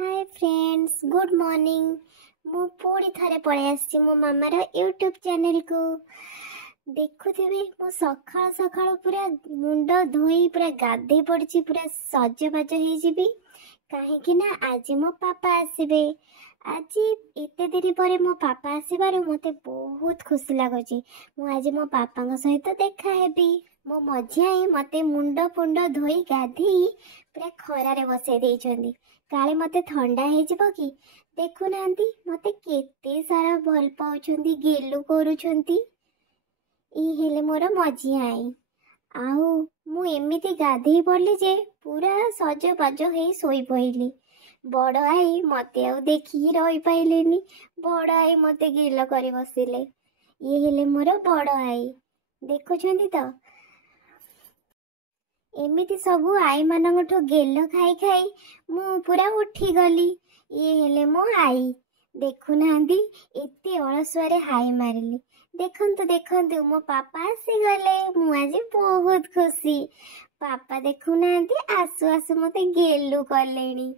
Hi friends, good morning. मु पूरी थरे पळे आसी मो मामार यूट्यूब चैनल को। देखुथिबे मु सखाळ सखाळ पूरा मुंड धोई पूरा गाधे पड़ची, पूरा सजबाज हो जीबी काहेकि ना आज मो पापा आसीबे। आज एते दिन पर मो पापा आसीबार मते बहुत खुशी लागुची। मु आज मो पापा सहित देखा हेबी। मो मझियाई मते मुंड पुंड धोई गाधी पूरा खरारे बसई देइछंदी काले मते ठंडा हे जिवो कि। देखु नांती मते केते सारा भल पाउछंदी, गेलु करूछंती। ई हेले मोर मझियाई। आउ मु एमिति गाधेई पड़ली जे पूरा सजबाज हेई सोई पइली। बड़ आई मते आउ देखी रही पाइलेनी। बड़ आई मते गेल करी बसिले। ये हेले मोर बड़ आई। देखुछंती तो एमिति सबु आई मानठो गेल खाई खाई मु पूरा उठी गली। ये हेले मो आई। देखु नांदी एते अलसुआरे हाई मारिली। देखंतु देखंतु मो पापा आसी गले। मु आज बहुत खुशी। पापा देखु नांदी आसु आसु मते गेलु कलेनी।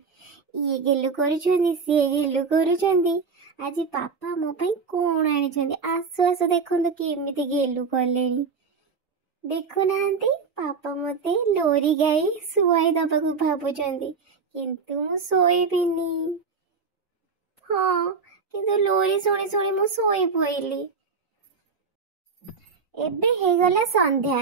ये गेलु करूछंदी, सिए गेलु करूछंदी। आज पापा मो पई कोन आनिछंदी। आसु आसु देखंतु केमिति गेलु कलेनी। देखु नांती पापा मते लोरी गाई सुआई दबाकू भाबुचंदी, किंतु मु सोईबिनी। हाँ, किंतु लोरी सुनी सुनी मु सोई पइली। एबे हे गला संध्या,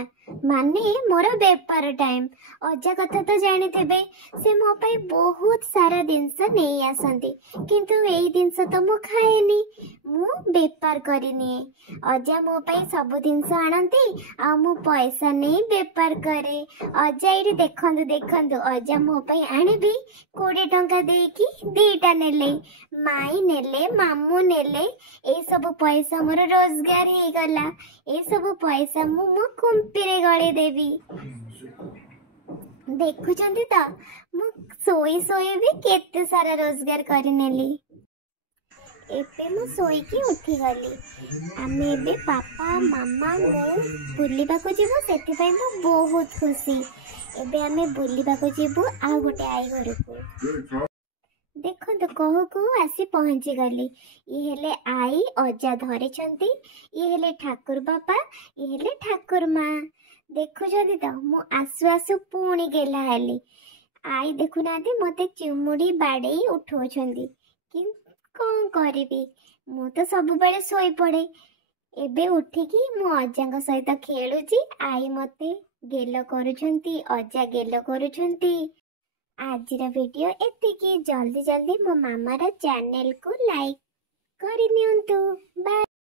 माने मोर बेपार टाइम। अजा कथा तो जानिथिबे, से मो पई बहुत सारा जिंस नहीं आसंती, किंतु एई जिंस तो मु खाएनी। मु बेपार करिनी। अजा मो पई सब जिंस आनंती आ मु पैसा नहीं बेपार करे। अजा एठी देखंतु देखंतु अजा मो पई आनिबी 20 टंका देकी दीटा नेले। माई नेले, मामू नेले। ए सब पैसा मोर रोजगार ही गला। ए सब पैसा मु मो कुंपीरे गळे देवी। देखुचंती तो मु सोई सोई भी केते सारा रोजगार करि नेली। एबे मु सोई की उठी गली। आमे एबे पापा मामा मु बुलिबा को जीवो, सेति पई मु बहुत खुशी। एबे आमे बुलिबा को जीवो आ गोटे आई घर को। देखो कहू कहू आसी पहुंची गली। ये हेले आई अजा धरिछंती। ये हेले ठाकुर बापा, ये हेले ठाकुर माँ। देखुछंती तो मु आसु आसु पुणी गेला हेली। आई देखु नांती मते चिमुडी बाडेई उठौछंती, कि कौन करिबी। मु तो सब बेले सोई पड़े। एबे उठिकी मु अजांग सहित खेलुची। आई मते गेल करूछंती, अजा गेल करूछंती। आजिर वीडियो एतिकी। जल्दी जल्दी मो मामार चैनल को लाइक करि नियंतु। बाय।